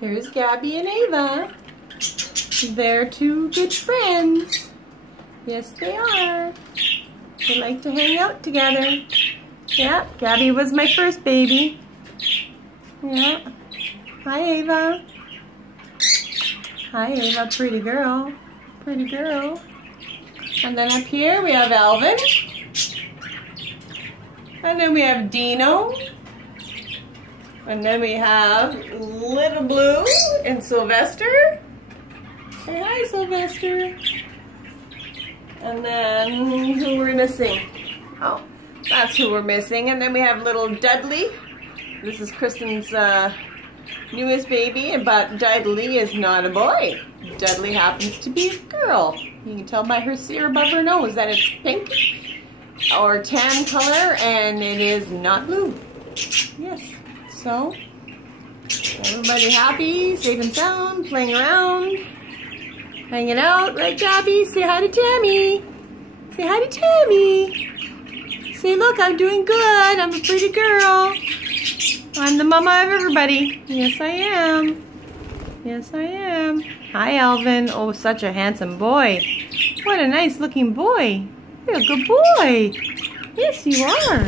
Here's Gabby and Ava. They're two good friends. Yes, they are. They like to hang out together. Yeah, Gabby was my first baby. Yeah. Hi, Ava. Hi, Ava. Pretty girl. Pretty girl. And then up here we have Alvin. And then we have Dino. And then we have Little Blue and Sylvester. Say hi, Sylvester. And then who we're missing? Oh, that's who we're missing. And then we have little Dudley. This is Kristen's newest baby, but Dudley is not a boy. Dudley happens to be a girl. You can tell by her sear above her nose that it's pink or tan color, and it is not blue. Yes. So, everybody happy, safe and sound, playing around, hanging out, right, Gabby? Say hi to Tammy. Say hi to Tammy. Say, look, I'm doing good. I'm a pretty girl. I'm the mama of everybody. Yes, I am. Yes, I am. Hi, Alvin. Oh, such a handsome boy. What a nice looking boy. You're a good boy. Yes, you are.